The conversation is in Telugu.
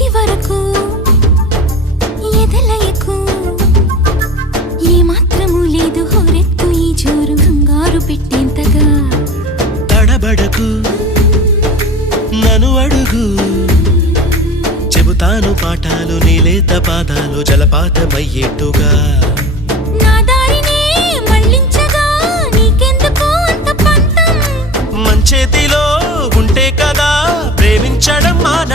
ఇది వరకు ఎదలయకు ఏమాత్రము లేదు హోరెత్తు ఈ జోరు కంగారు పెట్టేంతగా తడబడకు నన్ను అడుగు చెబుతాను పాఠాలు నీలేత పాదాలు జలపాతమయ్యేట్టుగా నా దారినే మళ్ళించగా నీకెందుకు అంత పంతం మంచేతిలో ఉంటే కదా ప్రేమించడం మాన